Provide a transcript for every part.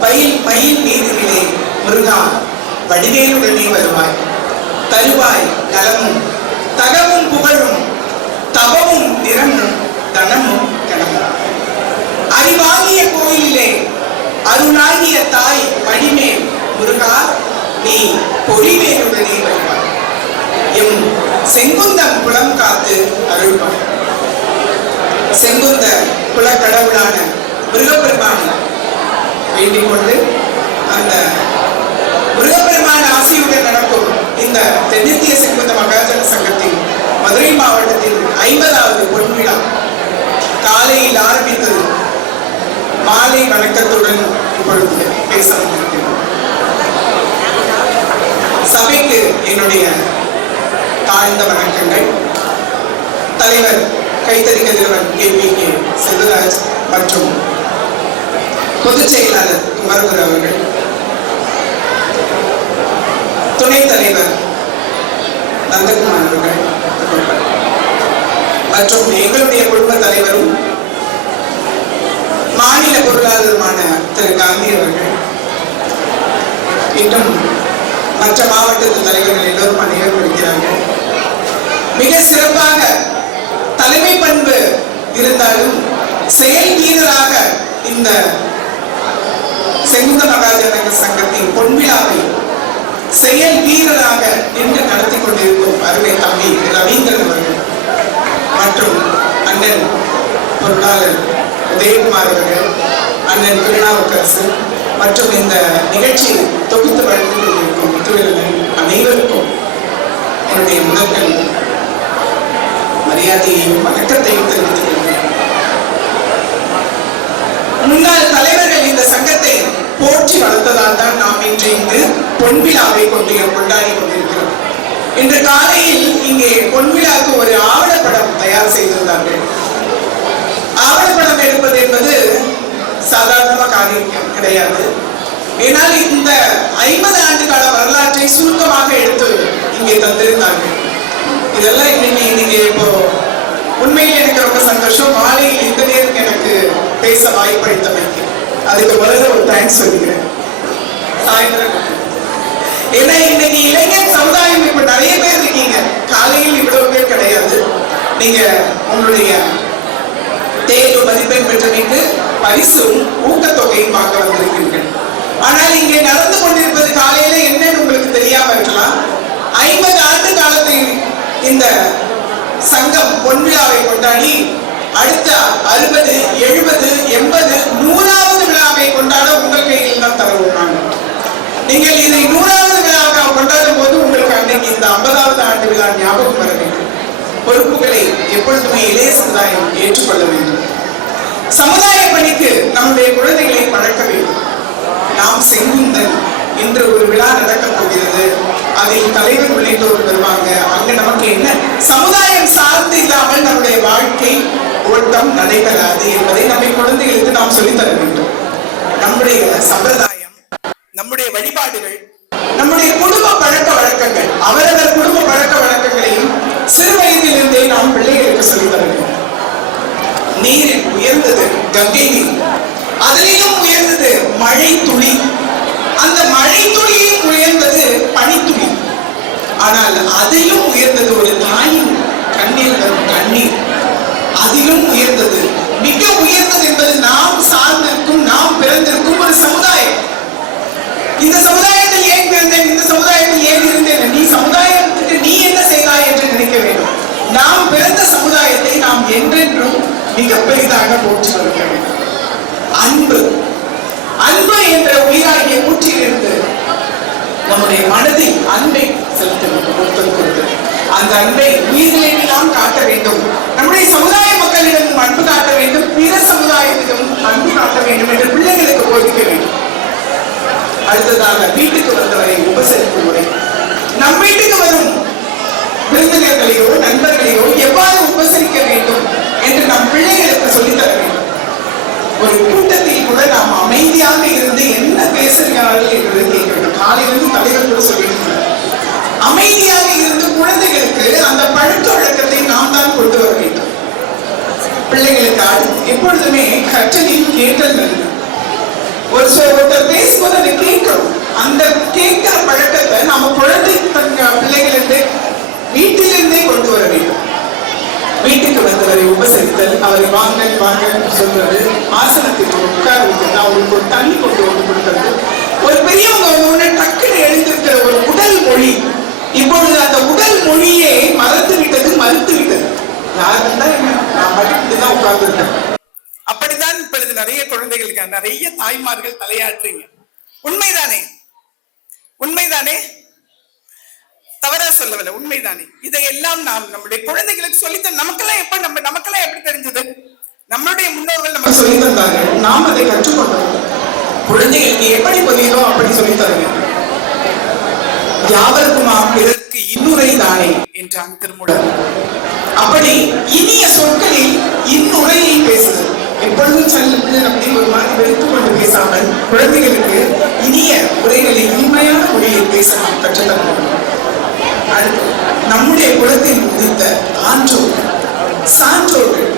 பயில் பயில் நீரிலே முருகா வடிவேலுடனே வருவாய். தருவாய் நலமும் தகவும் புகழும் தபமும் திறமும் தனமும் கணமும் அறிவாகிய கோயிலிலே அருளாகிய தாய் மடிமேல் முருகா நீ பொறிவேலுடனே வருவாய். எம் செங்குந்தம் குளம் காத்து அருள்வாய். செங்குந்த குலக்கடவுளான முருகப்பெருமானை வேண்டிக் கொண்டு அந்த முருகப்பெருமான ஆசியுடன் நடக்கும் இந்த தென்னிந்திய செங்குந்த மகாஜன சங்கத்தின் மதுரை மாவட்டத்தின் ஐம்பதாவது பொன்விழா காலையில் ஆரம்பித்தது மாலை வணக்கத்துடன் இப்பொழுது பேச வந்திருக்கிறோம். சபைக்கு என்னுடைய தாழ்ந்த வணக்கங்கள். தலைவர் கைத்தறி Kathiravan K P K Selvaraj மற்றும் பொதுச் செயலாளர் குமரகுரு அவர்கள். துணைத் தலைவர் நந்தகுமார் அவர்கள். மற்றும் எங்களுடைய குடும்ப தலைவரும் மாநில பொருளாளருமான திரு காந்தி அவர்கள். இன்னும் மற்ற மாவட்டத்து தலைவர்கள் எல்லோரும் அனைவரும் இருக்கிறார்கள். மிக சிறப்பாக தலைமை பண்பு இருந்தாலும் செயல் வீரராக இந்த செங்குந்த மகாஜன சங்கத்தின் பொன்விழாவை செயல் வீரராக நின்று நடத்தி கொண்டிருக்கும் அருமை தம்பி ரவீந்திரன் அவர்கள் மற்றும் அண்ணன் பொருளாளர் உதயகுமார் அவர்கள் அண்ணன் திருநாவுக்கரசு மற்றும் இந்த நிகழ்ச்சியை தொகுத்து வழங்கிக் கொண்டிருக்கும் முத்துவேலன் அனைவருக்கும் என்னுடைய முதல்கள் மரியாதையையும் வணக்கம் என்பதால் தான் நாம் இன்று இங்கு பொன்விழாவை கொண்டு கொண்டாடி கொண்டிருக்கிறோம். இன்று காலையில் இங்கே பொன்விழாவுக்கு ஒரு ஆவணப்படம் தயார் செய்திருந்தார்கள். ஆவணப்படம் எடுப்பது என்பது சாதாரணமாக காரியம் கிடையாது. ஏனால் இந்த ஐம்பது ஆண்டு கால வரலாற்றை சுருக்கமாக எடுத்து இங்கே தந்திருந்தார்கள். இதெல்லாம் இன்னைக்கு நீங்க இப்போ உண்மையில் எனக்கு ரொம்ப சந்தோஷம். மாலையில் இந்த நேரம் எனக்கு பேச வாய்ப்பளித்தமைக்கு. அதுக்கு முதல்ல ஒரு தேங்க்ஸ் சொல்லிக்கிறேன் சாயந்தரம். ஏன்னா இன்னைக்கு இளைஞர் சமுதாயம் இப்ப நிறைய பேர் இருக்கீங்க. காலையில் இவ்வளவு பேர் கிடையாது. நீங்க உங்களுடைய தேர்வு மதிப்பெண் பெற்றமைக்கு பரிசும் ஊக்கத்தொகையும் பார்க்க வந்திருக்கிறீர்கள். ஆனால் இங்கே நடந்து கொண்டிருப்பது காலையில என்னன்னு உங்களுக்கு தெரியாம இருக்கலாம். ஐம்பது ஆண்டு காலத்தில் இந்த சங்கம் பொன்விழாவை கொண்டாடி அடுத்த அறுபது எழுபது எண்பது நூறாவது விழாவை கொண்டாட உங்கள் கையில் தான் தரவுறாங்க நீங்கள் நீங்கள் இதை நூறாவது விழாவாக கொண்டாடும் போது உங்களுக்கு அன்றைக்கு இந்த ஐம்பதாவது ஆண்டு விழா ஞாபகம் வர வேண்டும். பொறுப்புகளை எப்பொழுதுமே இளைய சமுதாயம் ஏற்றுக்கொள்ள வேண்டும். சமுதாய பணிக்கு நம்முடைய குழந்தைகளை பழக்க வேண்டும். நாம் செங்குந்தன். இன்று ஒரு விழா நடக்கப் போகிறது. அதில் தலைவர் உள்ளிட்டோர் வருவாங்க. அங்க நமக்கு என்ன? சமுதாயம் சார்ந்து இல்லாமல் நம்முடைய வாழ்க்கை ஓட்டம் நடைபெறாது என்பதை நம்முடைய குழந்தைகளுக்கு நாம் சொல்லித் தர வேண்டும். நம்முடைய சம்பிரதாயம் நம்முடைய வழிபாடுகள் நம்முடைய குடும்ப பழக்க வழக்கங்கள் அவரவர் குடும்ப பழக்க வழக்கங்களையும் சிறு வயதிலிருந்தே நாம் பிள்ளைகளுக்கு சொல்லி தர வேண்டும் நீரில் உயர்ந்தது கங்கை நீர். அதிலேயும் உயர்ந்தது மழை துளி. அந்த மழை துளியும் உயர்ந்தது பனித்துளி. ஆனால் அதிலும் உயர்ந்தது ஒரு தாயின் கண்ணில் வரும் கண்ணீர் அதிலும் உயர்ந்தது மிக உயர்ந்தது என்பது நாம் சார்ந்திருக்கும் நாம் பிறந்திருக்கும் ஒரு சமுதாயம். இந்த சமுதாயத்தில் ஏன் பிறந்தேன்? இந்த சமுதாயத்தில் ஏன் இருந்தேன்? நீ சமுதாயத்துக்கு நீ என்ன செய்தாய் என்று நினைக்க வேண்டும். நாம் பிறந்த சமுதாயத்தை நாம் என்றென்றும் மிக பெரிதாக போற்றி வைக்க வேண்டும். அன்பு. அன்பு என்ற உயிராகிய ஊற்றிலிருந்து நம்முடைய மனதில் அன்பை செலுத்த வேண்டும் ஒருத்தருக்கு அந்த அன்பை உயிரிலே நாம் காட்ட வேண்டும். நம்முடைய சமுதாய மக்களிடம் அன்பு காட்ட வேண்டும். பிற சமுதாயத்திலும் அன்பு காட்ட வேண்டும் என்று பிள்ளைகளுக்கு போதிக்க வேண்டும். அடுத்ததாக வீட்டுக்கு வந்தவரை உபசரிக்கும் முறை. நம் வீட்டுக்கு வரும் விருந்தினர்களையோ நண்பர்களையோ எவ்வாறு உபசரிக்க வேண்டும் என்று நம் பிள்ளைகளுக்கு சொல்லித்தர வேண்டும். ஒரு கூட்டத்தில் கூட நாம் அமைதியாக இருந்து என்ன பேசுகிறார்கள் என்பதை கேட்கணும் காலையிலிருந்து தலைவர் கூட சொல்லியிருக்கிறார். அமைதியாக இருந்து குழந்தைகளுக்கு அந்த பழக்க வழக்கத்தை நாம் தான் கொண்டு வர வேண்டும். பிள்ளைகளுக்கு அடுத்து எப்பொழுதுமே கற்றலில் கேட்டல் வேண்டும் அந்த கேட்கிற பழக்கத்தை நம்ம குழந்தை தங்க வீட்டிலிருந்தே கொண்டு வர வேண்டும். வீட்டுக்கு வந்தவரை உபசரித்தல் அவரை வாங்க வாங்க சொல்றது ஆசனத்துக்கு உட்கார வைக்கிறது அவங்களுக்கு ஒரு தண்ணி கொண்டு வந்து கொடுக்கறது. ஒரு பெரியவங்க ஒன்று டக்குன்னு எழுந்திருக்கிற ஒரு உடல் மொழி. இப்பொழுது அந்த உடல் மொழியே மறந்து விட்டது மறுத்து விட்டது யார் இருந்தா என்ன? நான் மட்டும் தான் உட்கார்ந்துருக்கேன். அப்படிதான் இப்பொழுது நிறைய குழந்தைகளுக்கு நிறைய தாய்மார்கள் தலையாட்டுறீங்க உண்மைதானே? உண்மைதானே? தவறா சொல்லவில்லை உண்மைதானே? இதையெல்லாம் நாம் நம்முடைய குழந்தைகளுக்கு சொல்லித்த நமக்கெல்லாம் எப்ப நம்ம நமக்கெல்லாம் எப்படி தெரிஞ்சது? நம்மளுடைய முன்னோர்கள் நம்ம சொல்லி தந்தாங்க நாம் அதை கற்றுக்கொண்டோம். குழந்தைகளுக்கு எப்படி புரியுதோ அப்படி சொல்லி தருங்க யாவருக்குமா பிறருக்கு இன்னுரை தானே? என்றான் திருமுடன் அப்படி இனிய சொற்களில் இன்னுரையை பேசுதல். எப்பொழுதும் செல்ல அப்படி ஒரு மாதிரி வெறுத்து கொண்டு பேசாமல் குழந்தைகளுக்கு இனிய உரைகளை இனிமையான மொழியில் பேச நாம் கற்றுத்தர வேண்டும் அடுத்து நம்முடைய குலத்தில் உதித்த ஆன்றோர்கள் சான்றோர்கள்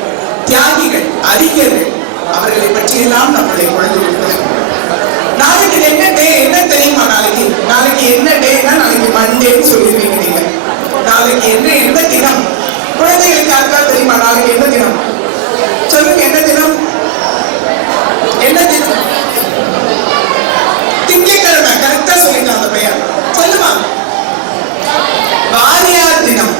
தியாகிகள் அறிஞர்கள் அவர்களை பற்றியெல்லாம் நம்முடைய குழந்தைகள் நாளைக்கு என்ன டே என்ன தெரியுமா நாளைக்கு? நாளைக்கு என்ன டேனா நாளைக்கு மண்டேன்னு சொல்லிடுவீங்க நீங்க. நாளைக்கு என்ன என்ன தினம்? குழந்தைகளுக்கு யாருக்கா தெரியுமா? நாளைக்கு என்ன தினம்? சொல்லுங்க என்ன தினம்? என்ன தினம் திங்கட்கிழமை கரெக்டா சொல்லிட்டான் அந்த பையன் சொல்லுமா வாரியார் தினம்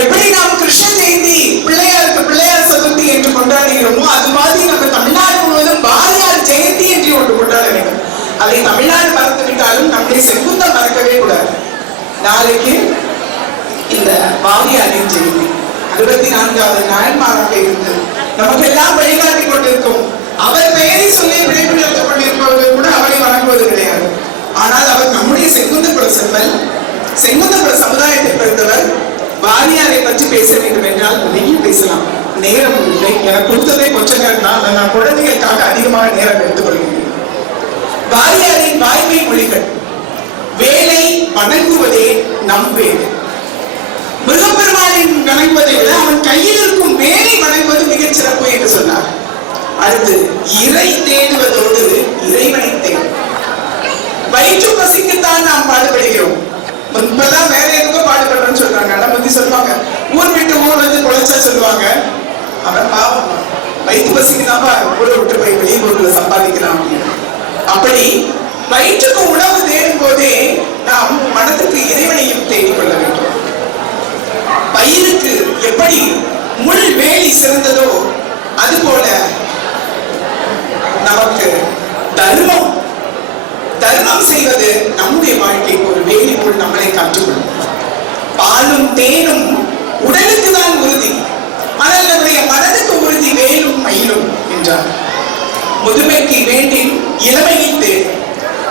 எப்படி நாம் கிருஷ்ண ஜெயந்தி பிள்ளையாருக்கு பிள்ளையார் சதுர்த்தி என்று கொண்டாடுகிறோமோ அது மாதிரி நம்ம தமிழ்நாடு முழுவதும் வாரியார் ஜெயந்தி என்று ஒன்று கொண்டாட வேண்டும் அதை தமிழ்நாடு மறந்து விட்டாலும் நம்முடைய செங்குந்தம் மறக்கவே கூடாது. நாளைக்கு இந்த பாவியாரின் ஜெயந்தி. அறுபத்தி நான்காவது நாயன்மாராக இருந்து நமக்கு எல்லாம் வழிகாட்டி கொண்டிருக்கும். அவர் பெயரை சொல்லி விடைபிடித்துக் கொண்டிருப்பவர்கள் கூட அவரை வணங்குவது கிடையாது. ஆனால் அவர் நம்முடைய செங்குந்தபுர செம்மல் செங்குந்தபுர சமுதாயத்தை பிறந்தவர். வாரியாரை பற்றி பேச வேண்டும் என்றால் நிறைய பேசலாம். நேரம் இல்லை. எனக்கு கொடுத்ததே கொஞ்ச நேரம் தான். நான் குழந்தைகளுக்காக அதிகமாக நேரம் எடுத்துக்கொள்கிறேன் வாரியாரின் வாய்மை மொழிகள். வேலை வணங்குவதே நம் வேலை. மிருகப்பெருமானின் வணங்குவதை விட அவன் கையில் இருக்கும் வேலை வணங்குவது மிகச் சிறப்பு என்று சொன்னார். அடுத்து இறை தேடுவதோடு இறைவனை தேடும் வயிற்று பசிக்குத்தான் நாம் பாடுபடுகிறோம். இப்பதான் வேற எதுக்கோ பாடுபடுறோம்னு சொல்றாங்க. ஆனா முந்தி சொல்லுவாங்க ஊர் விட்டு ஊர் வந்து குழைச்சா சொல்லுவாங்க. அவன் பாவம் வயிற்று பசிக்கு தான் ஊரை விட்டு போய் வெளியூர்ல சம்பாதிக்கலாம் அப்படின்னு. அப்படி வயிற்றுக்கு உணவு தேடும் போதே நாம் மனதுக்கு இறைவனையும் தேடிக் கொள்ள வேண்டும். பயிருக்கு எப்படி முள் வேலி சிறந்ததோ அதுபோல நமக்கு தர்மம் தர்மம் செய்வது நம்முடைய வாழ்க்கைக்கு ஒரு வேலி போல் நம்மளை காற்றுக்கொள்ளும் பாலும் தேனும் உடலுக்கு தான் உறுதி. ஆனால் நம்முடைய மனதுக்கு உறுதி வேலும் மயிலும் என்றார். முதுமைக்கு வேண்டின் இளமையில் தேடு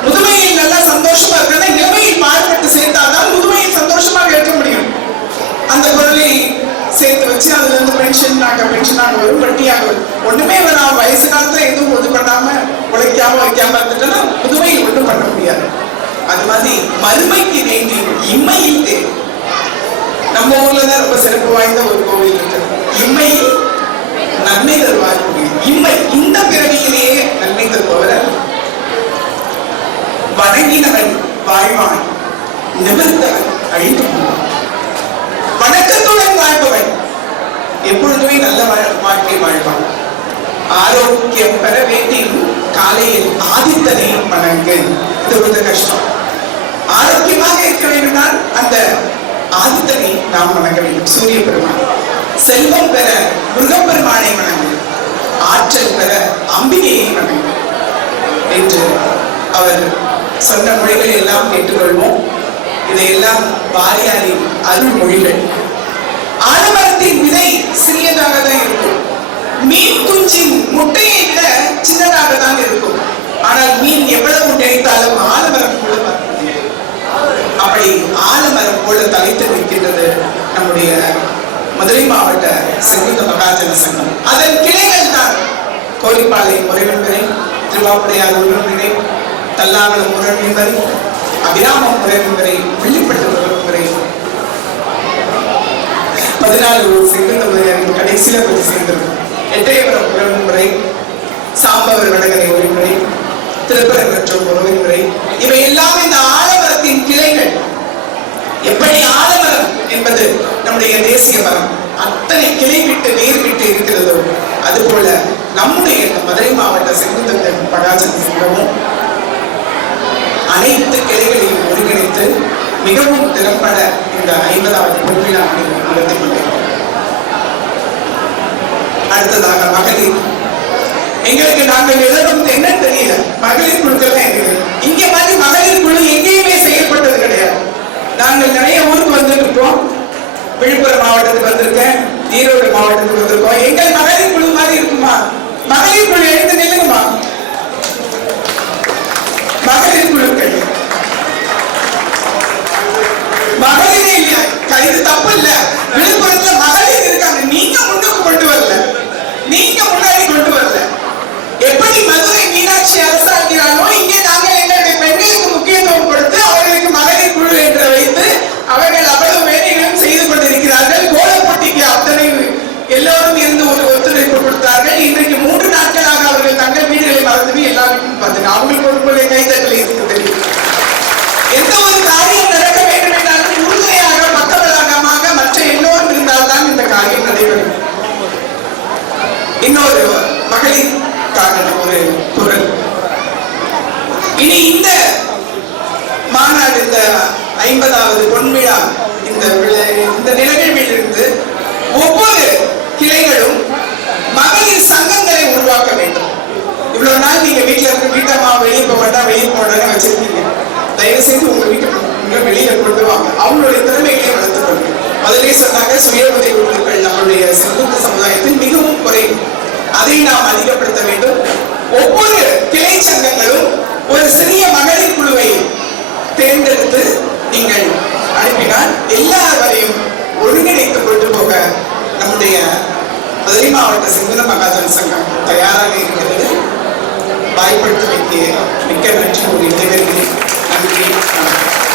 முதுமையில் நல்லா சந்தோஷமா இருக்கிறதா? இளமையில் பாடுபட்டு சேர்த்தாதான் முதுமையில் சந்தோஷமாக இருக்க முடியும். அந்த குரலை சேர்த்து வச்சு அதுல இருந்து பென்ஷன் நாங்க பென்ஷன் நாங்க வரும் வட்டியாக வரும் ஒண்ணுமே வேணாம் வயசு காலத்துல எதுவும் ஒது பண்ணாம உழைக்காம வைக்காம இருந்துட்டோம்னா முதுமையில் ஒன்றும் பண்ண முடியாது. அது மாதிரி மறுமைக்கு வேண்டி இம்மையில் தேவை நம்ம ஊர்ல தான் ரொம்ப சிறப்பு வாய்ந்த ஒரு கோவில் இருக்கு இம்மையில் நன்மை தருவார் கோவில் இம்மை இந்த பிறவியிலேயே வணங்கினவன் வாழ்வான். நிமிர்ந்தவன் அழிந்து வணக்கத்துடன் வாழ்பவன் எப்பொழுதுமே நல்ல வாழ்க்கை வாழ்வான். ஆரோக்கியம் பெற வேண்டி காலையில் ஆதித்தனை வணங்கு இது கொஞ்சம் கஷ்டம். ஆரோக்கியமாக இருக்க வேண்டும்னால் அந்த ஆதித்தனை நாம் வணங்க வேண்டும். சூரிய பெருமான். செல்வம் பெற முருகப்பெருமானை வணங்கு ஆற்றல் பெற அம்பிகையை வணங்கு என்று அவர் சொன்ன மொழிகளை எல்லாம் கேட்டுக்கொள்வோம். இதையெல்லாம் வாரியாரின் அருள்மொழிகள் ஆலமரத்தின் விதை சிறியதாக தான் இருக்கும். மீன் குஞ்சின் முட்டையை விட சின்னதாக தான் இருக்கும். ஆனால் மீன் எவ்வளவு நினைத்தாலும் ஆலமரம் போல அப்படி ஆலமரம் போல தலைத்து நிற்கின்றது நம்முடைய மதுரை மாவட்ட செங்குந்த மகாஜன சங்கம். அதன் கிளைகள் தான் கோரிப்பாளையம் முறைவன்பரை திருவாப்புடையார் உறவினரை தல்லாவளம் உணர்வின்பர் அபிராம உணர்வின்பரை வெள்ளிப்பட்டு உணர்வின்பரை பதினாலு செங்கல் கடைசியில கொஞ்சம் சேர்ந்திருக்கும். எட்டயபுரம் உறவின்முறை சாம்பவர் வடகரை உறவின்முறை திருப்பரங்குன்றம் உறவின்முறை இவை எல்லாம் இந்த ஆலமரத்தின் கிளைகள். எப்படி ஆலமரம் என்பது நம்முடைய தேசிய மரம். அத்தனை கிளை விட்டு நீர் விட்டு இருக்கிறதோ அதுபோல நம்முடைய மதுரை மாவட்ட செங்குந்தங்கள் படாஜன் செல்வமும் அனைத்து கிளைகளையும் ஒருங்கிணைத்து மிகவும் திறம்பட இந்த ஐம்பதாவது பொன்விழா நடத்தி கொண்டேன் அடுத்ததாக மகளிர். எங்களுக்கு நாங்கள் எழுதும் என்ன தெரியல. மகளிர் குழுக்கள் தான் இருக்குது இங்க மாதிரி மகளிர் குழு எங்கேயுமே செயல்பட்டது கிடையாது. நாங்கள் நிறைய ஊருக்கு வந்துட்டு இருக்கோம் விழுப்புரம் மாவட்டத்துக்கு வந்திருக்கேன். ஈரோடு மாவட்டத்துக்கு வந்திருக்கோம். எங்கள் மகளிர் குழு மாதிரி இருக்குமா? மகளிர் குழு எழுந்து நில்லுங்கம்மா மகளிர் குழுக்கள் மகளிரே இல்லையா க- இது தப்பு இல்ல விழுப்புரத்துல மகளிர் இருக்காங்க நீங்க முன்னுக்கு கொண்டு வரல நீங்க முன்னாடி கொண்டு வரல எப்படி மதுரை மீனாட்சி அரசாங்கிறானோ இங்கே நாங்கள் எங்களுடைய பெண்களுக்கு முக்கியத்துவம் கொடுத்து அவர்களுக்கு மகளிர் குழு என்று வைத்து அவர்கள் அவ்வளவு வேலைகளும் செய்து கொண்டிருக்கிறார்கள் கோலப்பட்டிக்கு அத்தனை எல்லோரும் இருந்து ஒரு ஒத்துழைப்பு கொடுத்தார்கள் இன்றைக்கு மூன்று நாட்களாக அவர்கள் தங்கள் வீடுகளை மறந்து எல்லா வீட்டும் பார்த்துங்க அவங்களுக்கு ஒரு எந்த ஒரு காரியம் நடக்க வேண்டும் என்றாலும் உறுதுணையாக பக்கபலமாக மற்ற எல்லோரும் இருந்தால்தான் இந்த காரியம் நடைபெறும். இன்னொரு மகளிருக்கான ஒரு குரல். இனி இந்த மாநாடு இந்த ஐம்பதாவது பொன்விழா இந்த விழா- இந்த நிகழ்விலிருந்து ஒவ்வொரு செய்து உங்க வீட்டு வெளியில கொண்டு வாங்க. அவங்களுடைய திறமைகளை வளர்த்துக் அதிலே சொன்னாங்க சுய உதவி குழுக்கள் நம்மளுடைய சமூக சமுதாயத்தில் மிகவும் குறைவு. அதை நாம் அதிகப்படுத்த வேண்டும். ஒவ்வொரு கிளை சங்கங்களும் ஒரு சிறிய மகளிர் குழுவை தேர்ந்தெடுத்து நீங்கள் அனுப்பினால் எல்லாரையும் ஒருங்கிணைத்து கொண்டு போக நம்முடைய மதுரை மாவட்ட சிங்கள மகாஜன் சங்கம் தயாராக இருக்கிறது. வாய்ப்படுத்த வைக்க மிக்க நன்றி. ஒரு இளைஞர்களே நன்றி வணக்கம்